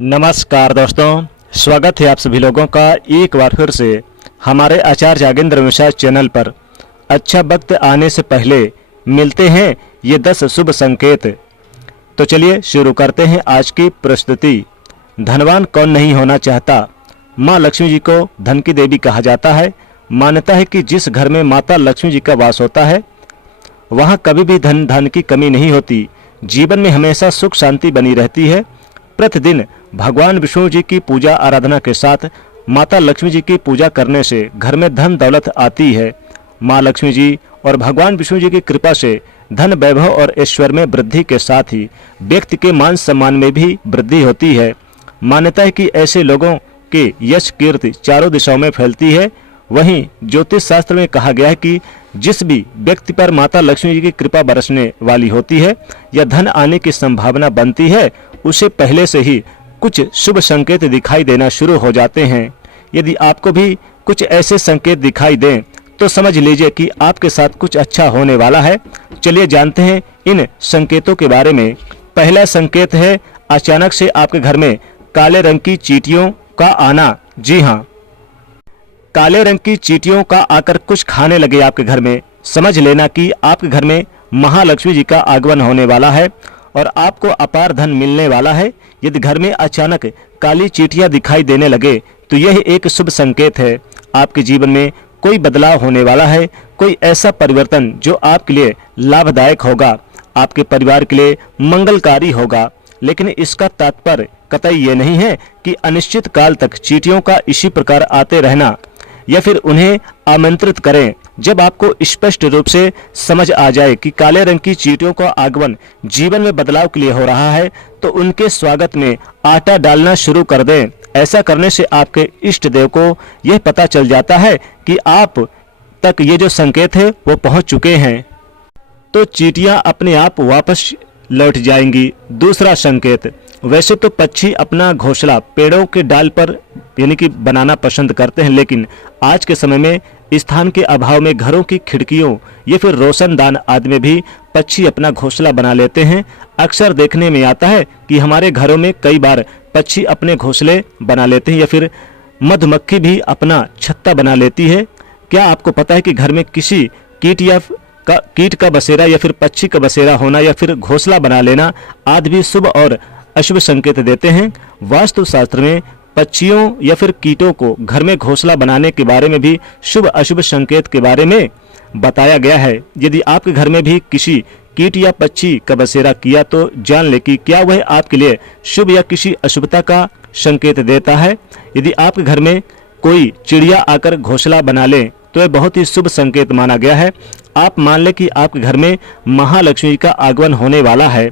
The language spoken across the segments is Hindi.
नमस्कार दोस्तों, स्वागत है आप सभी लोगों का एक बार फिर से हमारे आचार्य जागेंद्र मिश्रा चैनल पर। अच्छा वक्त आने से पहले मिलते हैं ये 10 शुभ संकेत। तो चलिए शुरू करते हैं आज की प्रस्तुति। धनवान कौन नहीं होना चाहता। माँ लक्ष्मी जी को धन की देवी कहा जाता है। मान्यता है कि जिस घर में माता लक्ष्मी जी का वास होता है वहाँ कभी भी धन की कमी नहीं होती। जीवन में हमेशा सुख शांति बनी रहती है। प्रतिदिन भगवान विष्णु जी की पूजा आराधना के साथ माता लक्ष्मी जी की पूजा करने से घर में धन दौलत आती है। माँ लक्ष्मी जी और भगवान विष्णु जी की कृपा से धन वैभव और ऐश्वर्य में वृद्धि के साथ ही व्यक्ति के मान सम्मान में भी वृद्धि होती है। मान्यता है कि ऐसे लोगों के यश कीर्ति चारों दिशाओं में फैलती है। वहीं ज्योतिष शास्त्र में कहा गया है कि जिस भी व्यक्ति पर माता लक्ष्मी जी की कृपा बरसने वाली होती है या धन आने की संभावना बनती है, उसे पहले से ही कुछ शुभ संकेत दिखाई देना शुरू हो जाते हैं। यदि आपको भी कुछ ऐसे संकेत दिखाई दें तो समझ लीजिए कि आपके साथ कुछ अच्छा होने वाला है। चलिए जानते हैं इन संकेतों के बारे में। पहला संकेत है अचानक से आपके घर में काले रंग की चींटियों का आना। जी हाँ, काले रंग की चींटियों का आकर कुछ खाने लगे आपके घर में। समझ लेना कि आपके घर में महालक्ष्मी जी का आगमन होने वाला है और आपको अपार धन मिलने वाला है। यदि घर में अचानक काली चींटियां दिखाई देने लगे तो यह एक शुभ संकेत है। आपके जीवन में कोई बदलाव होने वाला है, कोई ऐसा परिवर्तन जो आपके लिए लाभदायक होगा, आपके परिवार के लिए मंगलकारी होगा। लेकिन इसका तात्पर्य कतई ये नहीं है कि अनिश्चित काल तक चींटियों का इसी प्रकार आते रहना या फिर उन्हें आमंत्रित करें। जब आपको स्पष्ट रूप से समझ आ जाए कि काले रंग की चींटियों का आगमन जीवन में बदलाव के लिए हो रहा है तो उनके स्वागत में आटा डालना शुरू कर दें। ऐसा करने से आपके इष्ट देव को यह पता चल जाता है कि आप तक ये जो संकेत है वो पहुंच चुके हैं, तो चींटियां अपने आप वापस लौट जाएंगी। दूसरा संकेत, वैसे तो पक्षी अपना घोंसला पेड़ों के डाल पर यानी कि बनाना पसंद करते हैं, लेकिन आज के समय में स्थान के अभाव में घरों की खिड़कियों या फिर रोशनदान आदि में भी पक्षी अपना घोंसला बना लेते हैं। अक्सर देखने में आता है कि हमारे घरों में कई बार पक्षी अपने घोंसले बना लेते हैं या फिर मधुमक्खी भी अपना छत्ता बना लेती है। क्या आपको पता है कि घर में किसी कीट का बसेरा या फिर पक्षी का बसेरा होना या फिर घोंसला बना लेना आदि भी शुभ और अशुभ संकेत देते हैं। वास्तुशास्त्र में पक्षियों या फिर कीटों को घर में घोंसला बनाने के बारे में भी शुभ अशुभ संकेत के बारे में बताया गया है। यदि आपके घर में भी किसी कीट या पक्षी का बसेरा किया तो जान ले कि क्या वह आपके लिए शुभ या किसी अशुभता का संकेत देता है। यदि आपके घर में कोई चिड़िया आकर घोंसला बना ले तो यह बहुत ही शुभ संकेत माना गया है। आप मान लें कि आपके घर में महालक्ष्मी का आगमन होने वाला है।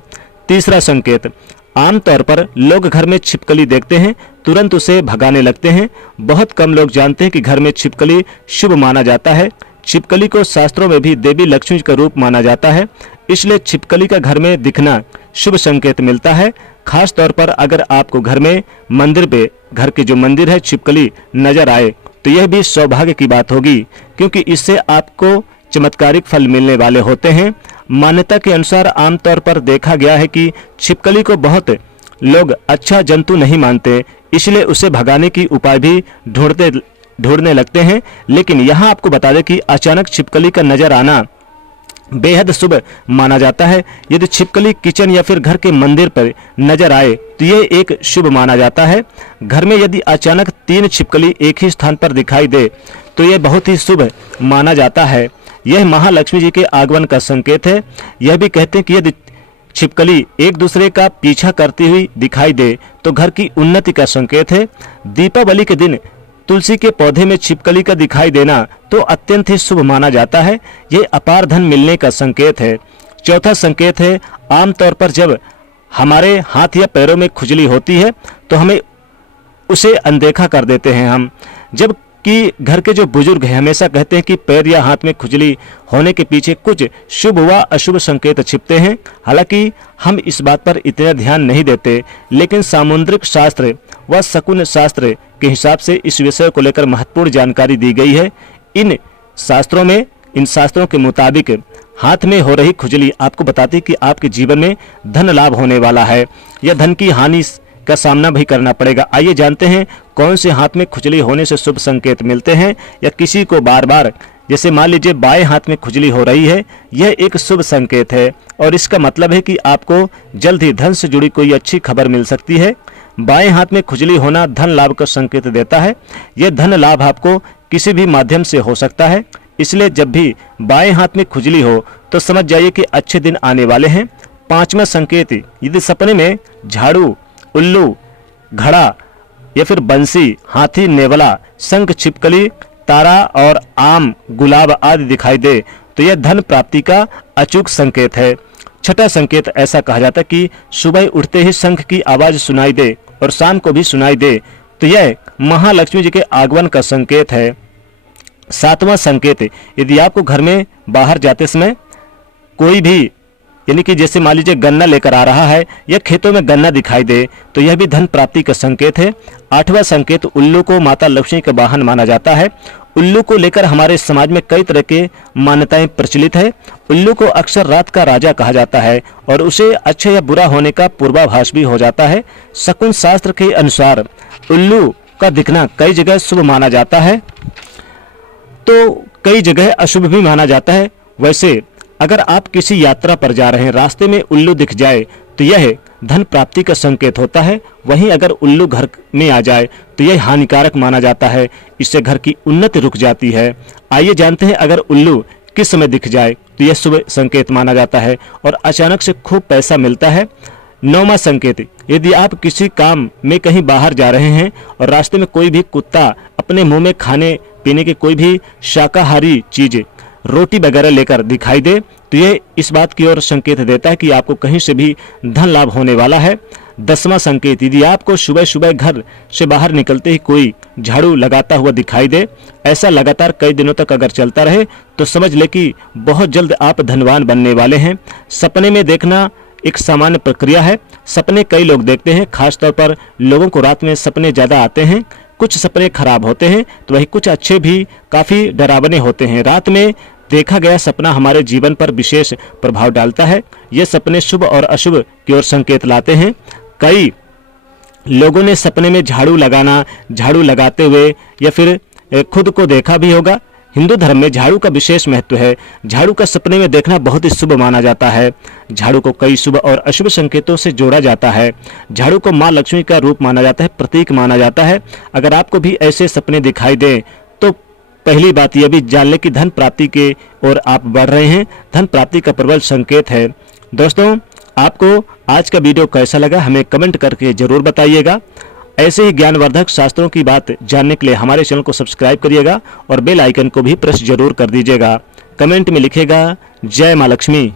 तीसरा संकेत, आमतौर पर लोग घर में छिपकली देखते हैं तुरंत उसे भगाने लगते हैं। बहुत कम लोग जानते हैं कि घर में छिपकली शुभ माना जाता है। छिपकली को शास्त्रों में भी देवी लक्ष्मी का रूप माना जाता है, इसलिए छिपकली का घर में दिखना शुभ संकेत मिलता है। खास तौर पर अगर आपको घर में मंदिर पे घर के जो मंदिर है छिपकली नजर आए तो यह भी सौभाग्य की बात होगी, क्योंकि इससे आपको चमत्कारिक फल मिलने वाले होते हैं। मान्यता के अनुसार आमतौर पर देखा गया है कि छिपकली को बहुत लोग अच्छा जंतु नहीं मानते, इसलिए उसे भगाने की उपाय भी ढूंढने लगते हैं। लेकिन यहाँ आपको बता दें कि अचानक छिपकली का नजर आना बेहद शुभ माना जाता है। यदि छिपकली किचन या फिर घर के मंदिर पर नजर आए तो यह एक शुभ माना जाता है। घर में यदि अचानक 3 छिपकली एक ही स्थान पर दिखाई दे तो यह बहुत ही शुभ माना जाता है। यह महालक्ष्मी जी के आगमन का संकेत है। यह भी कहते हैं कि यदि छिपकली एक दूसरे का पीछा करती हुई दिखाई दे तो घर की उन्नति का संकेत है। दीपावली के दिन तुलसी के पौधे में छिपकली का दिखाई देना तो अत्यंत ही शुभ माना जाता है। यह अपार धन मिलने का संकेत है। चौथा संकेत है, आमतौर पर जब हमारे हाथ या पैरों में खुजली होती है तो हमें उसे अनदेखा कर देते हैं हम, जब कि घर के जो बुजुर्ग हैं हमेशा कहते हैं कि पैर या हाथ में खुजली होने के पीछे कुछ शुभ व अशुभ संकेत छिपते हैं। हालांकि हम इस बात पर इतना ध्यान नहीं देते, लेकिन सामुद्रिक शास्त्र व शकुन शास्त्र के हिसाब से इस विषय को लेकर महत्वपूर्ण जानकारी दी गई है। इन शास्त्रों के मुताबिक हाथ में हो रही खुजली आपको बताती है कि आपके जीवन में धन लाभ होने वाला है या धन की हानि का सामना भी करना पड़ेगा। आइए जानते हैं कौन से हाथ में खुजली होने से शुभ संकेत मिलते हैं, या किसी को बार बार जैसे मान लीजिए बाएं हाथ में खुजली हो रही है, यह एक शुभ संकेत है और इसका मतलब है कि आपको जल्द ही धन से जुड़ी कोई अच्छी खबर मिल सकती है। बाएं हाथ में खुजली होना धन लाभ का संकेत देता है। यह धन लाभ आपको किसी भी माध्यम से हो सकता है, इसलिए जब भी बाएं हाथ में खुजली हो तो समझ जाइए कि अच्छे दिन आने वाले हैं। पांचवा संकेत, यदि सपने में झाड़ू, उल्लू, घड़ा या फिर बंसी, हाथी, नेवला, शंख, छिपकली, तारा और आम, गुलाब आदि दिखाई दे तो यह धन प्राप्ति का अचूक संकेत है। छठा संकेत, ऐसा कहा जाता है कि सुबह उठते ही शंख की आवाज सुनाई दे और शाम को भी सुनाई दे तो यह महालक्ष्मी जी के आगमन का संकेत है। सातवां संकेत, यदि आपको घर में बाहर जाते समय कोई भी यानी कि जैसे मान लीजिए गन्ना लेकर आ रहा है या खेतों में गन्ना दिखाई दे तो यह भी धन प्राप्ति का संकेत है। आठवां संकेत, उल्लू को माता लक्ष्मी का वाहन माना जाता है। उल्लू को लेकर हमारे समाज में कई तरह के मान्यताएं प्रचलित है। उल्लू को अक्सर रात का राजा कहा जाता है और उसे अच्छे या बुरा होने का पूर्वाभास भी हो जाता है। शकुन शास्त्र के अनुसार उल्लू का दिखना कई जगह शुभ माना जाता है तो कई जगह अशुभ भी माना जाता है। वैसे अगर आप किसी यात्रा पर जा रहे हैं, रास्ते में उल्लू दिख जाए तो यह धन प्राप्ति का संकेत होता है। वहीं अगर उल्लू घर में आ जाए तो यह हानिकारक माना जाता है, इससे घर की उन्नति रुक जाती है। आइए जानते हैं अगर उल्लू किस समय दिख जाए तो यह शुभ संकेत माना जाता है और अचानक से खूब पैसा मिलता है। नौवां संकेत, यदि आप किसी काम में कहीं बाहर जा रहे हैं और रास्ते में कोई भी कुत्ता अपने मुंह में खाने पीने की कोई भी शाकाहारी चीज, रोटी वगैरह लेकर दिखाई दे तो यह इस बात की ओर संकेत देता है कि आपको कहीं से भी धन लाभ होने वाला है। 10वां संकेत, यदि आपको सुबह सुबह घर से बाहर निकलते ही कोई झाड़ू लगाता हुआ दिखाई दे, ऐसा लगातार कई दिनों तक अगर चलता रहे तो समझ ले कि बहुत जल्द आप धनवान बनने वाले हैं। सपने में देखना एक सामान्य प्रक्रिया है। सपने कई लोग देखते हैं, खासतौर पर लोगों को रात में सपने ज़्यादा आते हैं। कुछ सपने खराब होते हैं तो वही कुछ अच्छे भी काफ़ी डरावने होते हैं। रात में देखा गया सपना हमारे जीवन पर विशेष प्रभाव डालता है। ये सपने शुभ और अशुभ की ओर संकेत लाते हैं। कई लोगों ने सपने में झाड़ू लगाते हुए या फिर खुद को देखा भी होगा। हिंदू धर्म में झाड़ू का विशेष महत्व है। झाड़ू का सपने में देखना बहुत ही शुभ माना जाता है। झाड़ू को कई शुभ और अशुभ संकेतों से जोड़ा जाता है। झाड़ू को मां लक्ष्मी का रूप माना जाता है, प्रतीक माना जाता है। अगर आपको भी ऐसे सपने दिखाई दें तो पहली बात यह भी जान लें कि धन प्राप्ति के ओर आप बढ़ रहे हैं। धन प्राप्ति का प्रबल संकेत है। दोस्तों, आपको आज का वीडियो कैसा लगा हमें कमेंट करके जरूर बताइएगा। ऐसे ही ज्ञानवर्धक शास्त्रों की बात जानने के लिए हमारे चैनल को सब्सक्राइब करिएगा और बेल आइकन को भी प्रेस जरूर कर दीजिएगा। कमेंट में लिखिएगा जय मां लक्ष्मी।